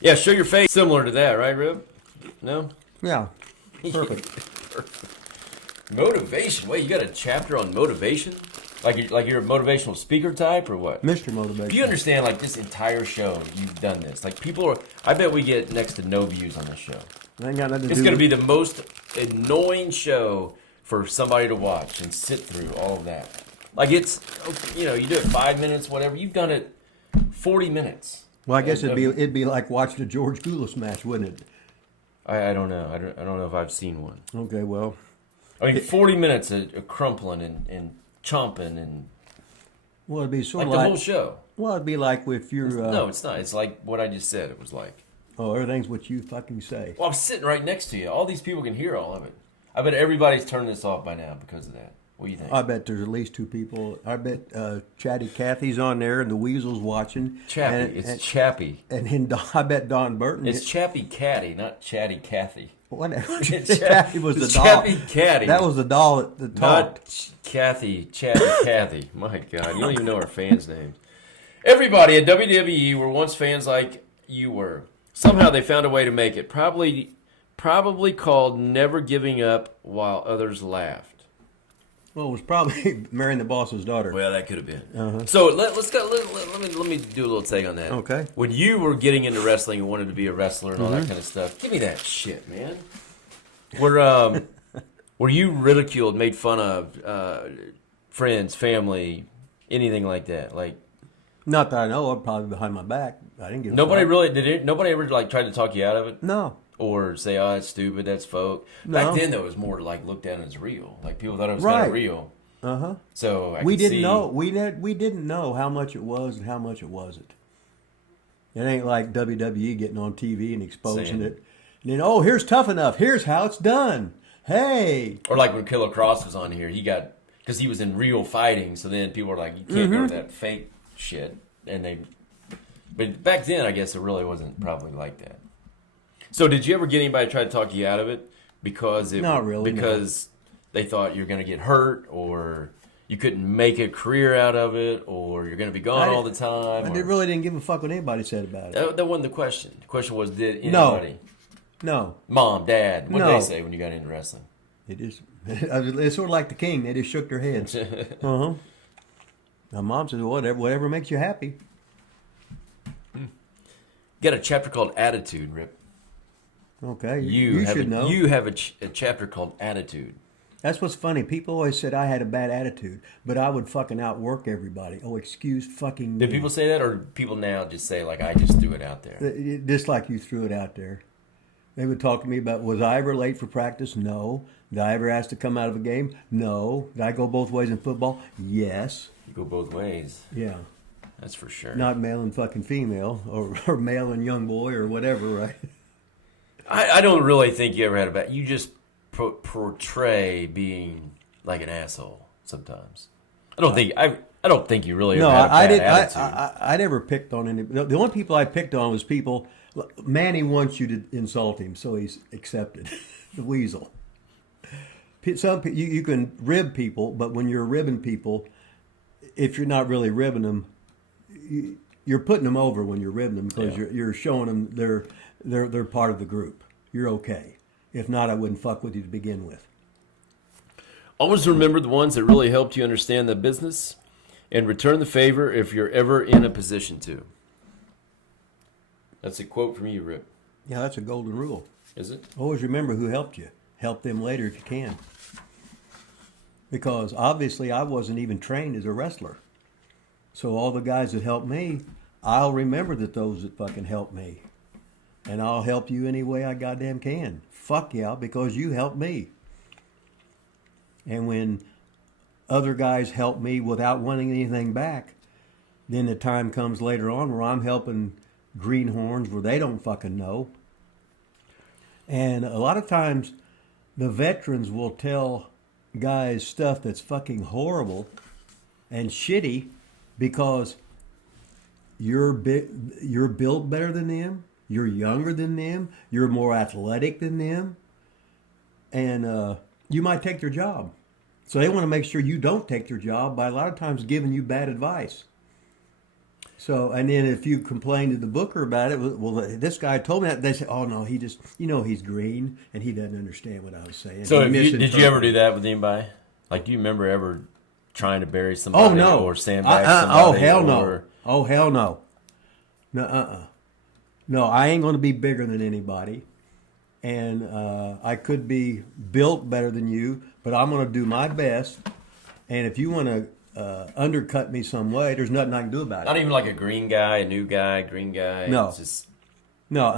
Yeah, show your face. Similar to that, right, Rib? No? Yeah. Perfect. Motivation. Wait, you got a chapter on motivation? Like you're a motivational speaker type or what? Mr. Motivation. Do you understand, like, this entire show, you've done this? Like, people are... I bet we get next to no views on this show. Ain't got nothing to It's do going to with- be the most annoying show for somebody to watch and sit through all of that. Like, it's... You know, you do it 5 minutes, whatever. You've done it 40 minutes. Well, I guess it'd be like watching a George Goulas match, wouldn't it? I don't know. I don't know if I've seen one. Okay, well... I mean, 40 minutes of crumpling and chomping and... Well, it'd be sort Like of the like... whole show. Well, it'd be like if you're... No, it's not. It's like what I just said it was like. Oh, everything's what you fucking say. Well, I'm sitting right next to you. All these people can hear all of it. I bet everybody's turned this off by now because of that. What do you think? I bet there's at least 2 people. I bet Chatty Cathy's on there and the Weasel's watching. Chappy. It's Chappy. And then I bet Don Burton. It's Chappy Catty, not Chatty Cathy. Whatever. It's Chappy was the it's doll. Chappy Catty. That was the doll that talked. Not Kathy, Chatty Cathy. My God, you don't even know our fans' names. Everybody at WWE were once fans like you were. Somehow they found a way to make it. Probably probably called Never Giving Up While Others Laughed. Well, it was probably marrying the boss's daughter. Well, that could have been. So let's go. Let me do a little take on that. Okay. When you were getting into wrestling and wanted to be a wrestler and all that kind of stuff, give me that shit, man. Were you ridiculed, made fun of, friends, family, anything like that? Like Not that I know of, probably behind my back. I didn't give a nobody fuck. really did it. Nobody ever like tried to talk you out of it, No. or say, "Oh, that's stupid, that's folk." No. Back then, though, it was more like looked at as real. Like people thought it was kind Right. of real. Uh-huh. So We didn't know. We didn't know how much it was and how much it wasn't. It ain't like WWE getting on TV and exposing Saying. it. And then, oh, here's Tough Enough. Here's how it's done. Hey. Or like when Killer Cross was on here, because he was in real fighting. So then people were like, "You can't go with that fake shit." But back then, I guess it really wasn't probably like that. So did you ever get anybody try to talk you out of it Not really, no. because they thought you're going to get hurt, or you couldn't make a career out of it, or you're going to be gone all the time? I really didn't give a fuck what anybody said about it. That wasn't the question. The question was, did No. anybody, No. mom, dad, what did No. they say when you got into wrestling? It is. It's sort of like the King. They just shook their heads. Uh-huh. My mom says, whatever makes you happy. Got a chapter called Attitude, Rip. Okay. You should know. You have a chapter called Attitude. That's what's funny. People always said I had a bad attitude, but I would fucking outwork everybody. Oh, excuse fucking me. Did people say that, or people now just say, like, I just threw it out there? Just like you threw it out there. They would talk to me about, was I ever late for practice? No. Did I ever ask to come out of a game? No. Did I go both ways in football? Yes. You go both ways. Yeah. That's for sure. Not male and fucking female, or male and young boy, or whatever, right? I don't really think you ever had a bad. You just portray being like an asshole sometimes. I don't think you really No, ever had a bad I didn't. attitude. I never picked on any. The only people I picked on was people. Manny wants you to insult him, so he's accepted. The weasel. You can rib people, but when you're ribbing people, if you're not really ribbing them, you're putting them over when you're ribbing them because you're showing them they're part of the group. You're okay. If not, I wouldn't fuck with you to begin with. Always remember the ones that really helped you understand the business, and return the favor if you're ever in a position to. That's a quote from you, Rip. Yeah, that's a golden rule. Is it? Always remember who helped you. Help them later if you can. Because obviously I wasn't even trained as a wrestler. So all the guys that helped me, I'll remember those that fucking helped me. And I'll help you any way I goddamn can. Fuck yeah, because you helped me. And when other guys help me without wanting anything back, then the time comes later on where I'm helping greenhorns where they don't fucking know. And a lot of times the veterans will tell guys stuff that's fucking horrible and shitty because you're built better than them, you're younger than them, you're more athletic than them, and you might take their job. So they want to make sure you don't take their job by a lot of times giving you bad advice. So, and then if you complain to the booker about it, well, this guy told me that, they say, oh no, he just, he's green and he doesn't understand what I was saying. So did you ever do that with anybody? Like, do you remember ever trying to bury somebody or sandbag somebody? Oh, hell no. Oh, hell no. No, No, I ain't going to be bigger than anybody. And I could be built better than you, but I'm going to do my best. And if you want to undercut me some way, there's nothing I can do about it. Not even like a green guy, a new guy, green guy. No. It's just... No,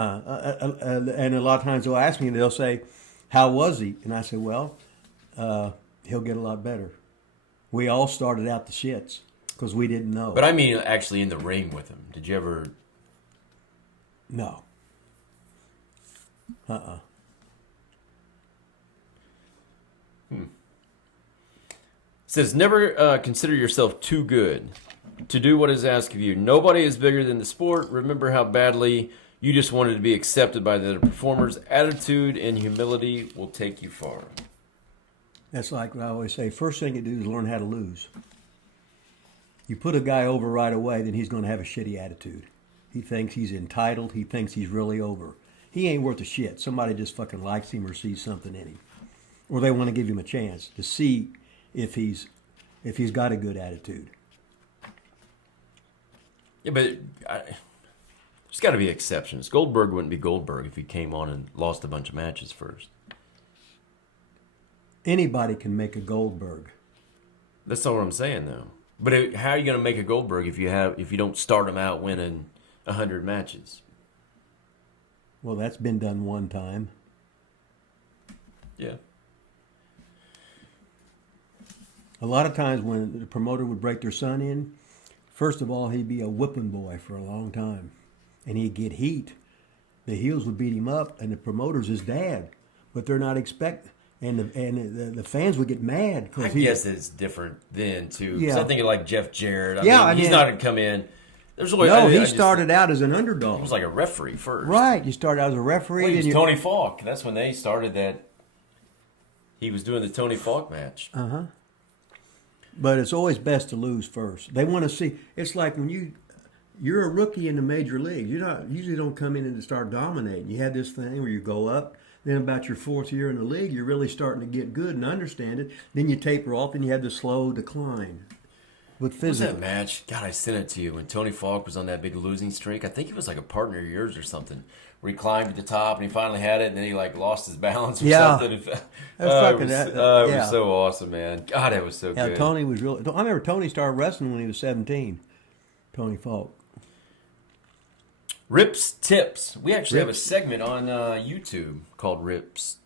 and a lot of times they'll ask me, they'll say, how was he? And I say, well, he'll get a lot better. We all started out the shits because we didn't know. But I mean actually in the ring with him. Did you ever... No. Says, never consider yourself too good to do what is asked of you. Nobody is bigger than the sport. Remember how badly you just wanted to be accepted by the other performers. Attitude and humility will take you far. That's like what I always say. First thing you do is learn how to lose. You put a guy over right away, then he's going to have a shitty attitude. He thinks he's entitled. He thinks he's really over. he ain't worth a shit. Somebody just fucking likes him or sees something in him, or they want to give him a chance to see if he's got a good attitude. Yeah, but there's got to be exceptions. Goldberg wouldn't be Goldberg if he came on and lost a bunch of matches first. Anybody can make a Goldberg. That's not what I'm saying, though. But how are you going to make a Goldberg if you don't start him out winning 100 matches? Well, that's been done one time. Yeah. A lot of times when the promoter would break their son in, first of all, he'd be a whipping boy for a long time. And he'd get heat. The heels would beat him up, and the promoter's his dad. But they're not and the fans would get mad. I guess it's different then, too. Yeah. So I'm thinking like Jeff Jarrett. I mean, he's not going to come in. He started out as an underdog. He was like a referee first. Right. You started out as a referee. Well, he was Tony Falk. That's when they started that. He was doing the Tony Falk match. Uh-huh. But it's always best to lose first. They want to see. It's like when you're a rookie in the major leagues. You usually don't come in and start dominating. You have this thing where you go up. Then about your fourth year in the league, you're really starting to get good and understand it. Then you taper off and you have the slow decline. With physical. What was that match? God, I sent it to you when Tony Falk was on that big losing streak. I think he was like a partner of yours or something. Where he climbed to the top and he finally had it, and then he like lost his balance or something. It was so awesome, man. God, it was so good. Tony was really. I remember Tony started wrestling when he was 17. Tony Falk. Rip's Tips. We actually have a segment on YouTube called Rip's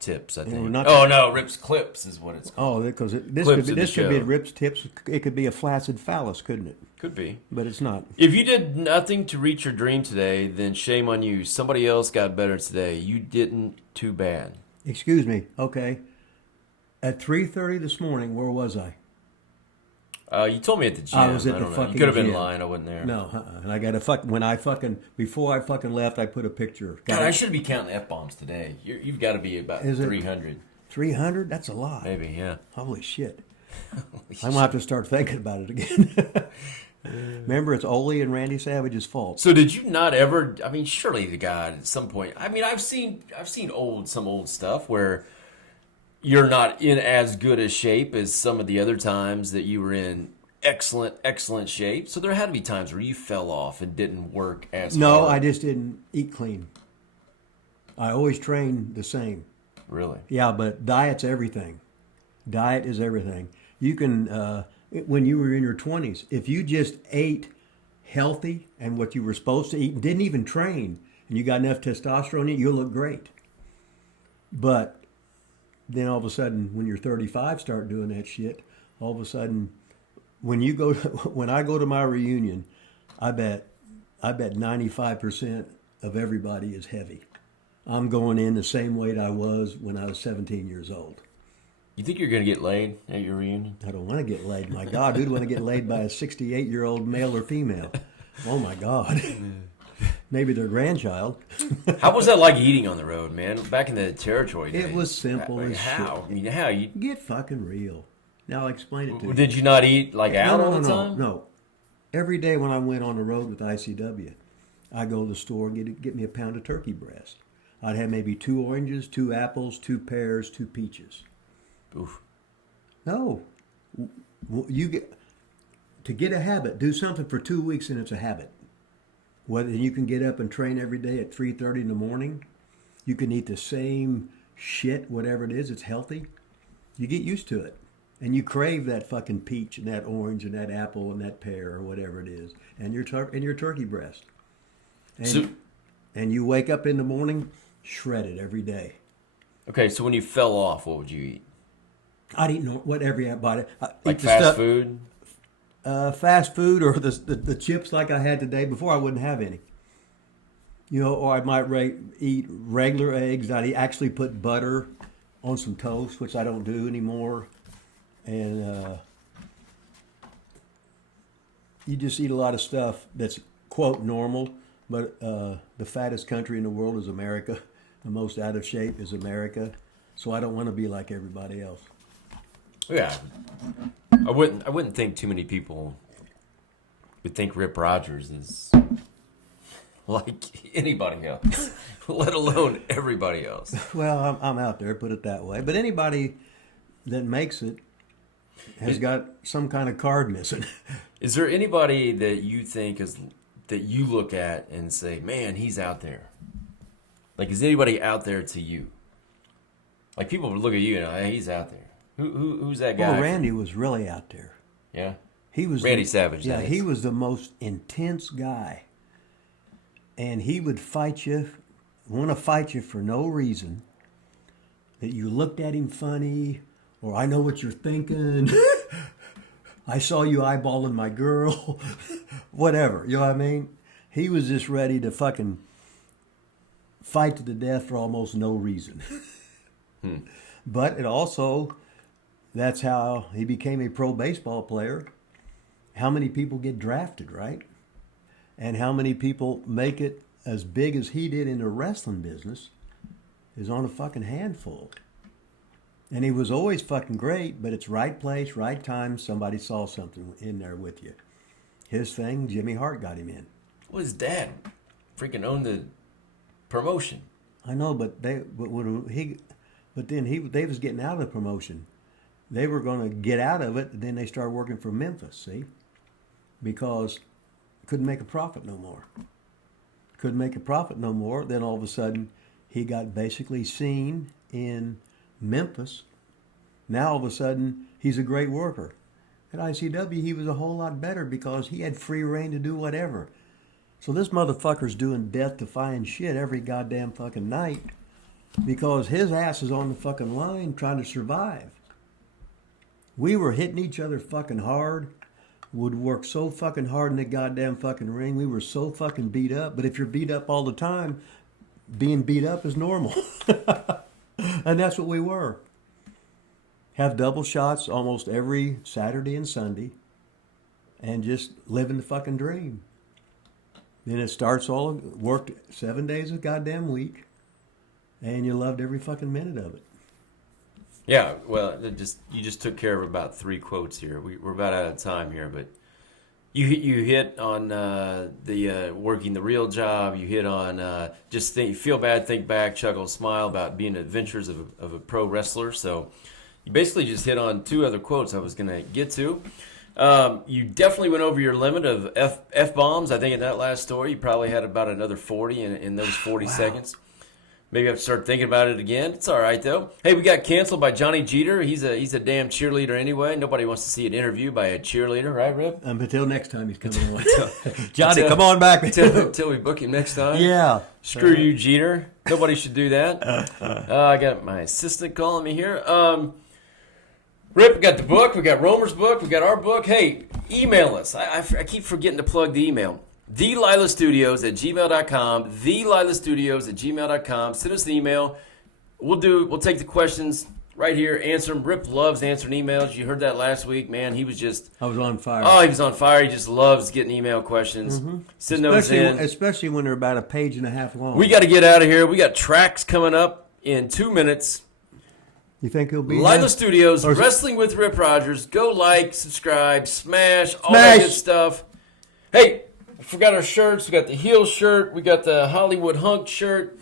Tips, I think. No, Rip's Clips is what it's called. Oh, because this could be Rip's Tips. It could be a flaccid phallus, couldn't it? Could be. But it's not. If you did nothing to reach your dream today, then shame on you. Somebody else got better today. You didn't. Too bad. Excuse me. Okay. At 3:30 this morning, where was I? You told me at the gym. I was at the fucking gym. You could have been lying. I wasn't there. No, and I got before I fucking left, I put a picture. God, I should be counting F-bombs today. You've got to be about 300. 300? That's a lot. Maybe, yeah. Holy shit. I'm going to have to start thinking about it again. Remember, it's Ole and Randy Savage's fault. So did you not ever, I mean, surely the guy at some point, I mean, I've seen some old stuff where you're not in as good a shape as some of the other times that you were in excellent shape. So there had to be times where you fell off and didn't work as hard. No, I just didn't eat clean. I always trained the same. Really? Yeah, but diet's everything. Diet is everything. You can, when you were in your 20s, if you just ate healthy and what you were supposed to eat and didn't even train, and you got enough testosterone in it, you'll look great. But then all of a sudden, when you're 35, start doing that shit, all of a sudden, when I go to my reunion, I bet 95% of everybody is heavy. I'm going in the same weight I was when I was 17 years old. You think you're going to get laid at your reunion? I don't want to get laid. My God, who'd want to get laid by a 68-year-old male or female? Oh, my God. Maybe their grandchild. How was that like eating on the road, man? Back in the territory days. It was simple as how? shit. I mean, how? You get fucking real. Now I'll explain it to you. Did you not eat like out all the time? No. Every day when I went on the road with ICW, I'd go to the store and get me a pound of turkey breast. I'd have maybe 2 oranges, 2 apples, 2 pears, 2 peaches. Oof. No. To get a habit, do something for 2 weeks and it's a habit. Whether you can get up and train every day at 3:30 in the morning, you can eat the same shit, whatever it is, it's healthy. You get used to it. And you crave that fucking peach and that orange and that apple and that pear or whatever it is. And your turkey breast. And you wake up in the morning shredded every day. Okay, so when you fell off, what would you eat? I'd eat whatever I bought. Like fast food? Fast food or the chips like I had today. Before I wouldn't have any. You know, or I might eat regular eggs. I'd actually put butter on some toast, which I don't do anymore. And you just eat a lot of stuff that's, quote, normal. But the fattest country in the world is America. The most out of shape is America. So I don't want to be like everybody else. Yeah. I wouldn't think too many people would think Rip Rogers is like anybody else, let alone everybody else. Well, I'm out there, put it that way. But anybody that makes it has got some kind of card missing. Is there anybody that you think that you look at and say, man, he's out there? Like, is anybody out there to you? Like, people look at you and hey, he's out there. Who's that guy? Well, Randy was really out there. Yeah? He was Randy Savage. Yeah, he was the most intense guy. And he would want to fight you for no reason. That you looked at him funny, or I know what you're thinking. I saw you eyeballing my girl. Whatever, you know what I mean? He was just ready to fucking fight to the death for almost no reason. But it also, that's how he became a pro baseball player. How many people get drafted, right? And how many people make it as big as he did in the wrestling business is on a fucking handful. And he was always fucking great, but it's right place, right time. Somebody saw something in there with you. His thing, Jimmy Hart got him in. Well, his dad freaking owned the promotion. I know, but they was getting out of the promotion. They were going to get out of it, and then they started working for Memphis. See, because couldn't make a profit no more. Then all of a sudden, he got basically seen in Memphis. Now all of a sudden, he's a great worker. At ICW, he was a whole lot better because he had free reign to do whatever. So this motherfucker's doing death-defying shit every goddamn fucking night because his ass is on the fucking line trying to survive. We were hitting each other fucking hard, would work so fucking hard in the goddamn fucking ring. We were so fucking beat up. But if you're beat up all the time, being beat up is normal. And that's what we were. Have double shots almost every Saturday and Sunday and just living the fucking dream. Then it starts worked 7 days a goddamn week and you loved every fucking minute of it. Yeah, well, you just took care of about 3 quotes here. We're about out of time here, but you hit on the working the real job. You hit on just feel bad, think back, chuckle, smile about being adventures of a pro wrestler. So you basically just hit on 2 other quotes I was going to get to. You definitely went over your limit of F-bombs. I think in that last story, you probably had about another 40 in those 40 seconds. Maybe I have to start thinking about it again. It's all right, though. Hey, we got canceled by Johnny Jeter. He's a damn cheerleader anyway. Nobody wants to see an interview by a cheerleader, right, Rip? Until next time he's coming on. Johnny, come on back. Until we book him next time. Yeah. Screw you, Jeter. Nobody should do that. I got my assistant calling me here. Rip, we got the book. We got Romer's book. We got our book. Hey, email us. I keep forgetting to plug the email. TheLilaStudios@gmail.com. TheLilaStudios@gmail.com. Send us the email. We'll take the questions right here. Answer them. Rip loves answering emails. You heard that last week, man. He was just... I was on fire. Oh, he was on fire. He just loves getting email questions. Mm-hmm. Send those in. Especially when they're about a page and a half long. We got to get out of here. We got tracks coming up in 2 minutes. You think he'll be Lila there? Studios, Wrestling with Rip Rogers. Go like, subscribe, smash, all that good stuff. Hey, I forgot our shirts. We got the heel shirt. We got the Hollywood Hunk shirt.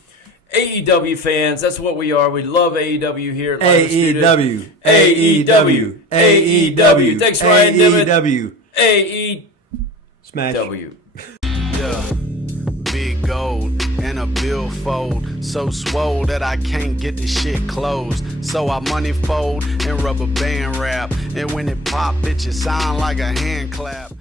AEW fans, that's what we are. We love AEW here at Lila Studios. AEW. AEW. Thanks, Ryan Dimmitt. AEW. AEW. Smash. Yeah. Big gold and a billfold, so swole that I can't get the shit closed. So I money fold and rubber band wrap, and when it pop, bitch, it sound like a hand clap.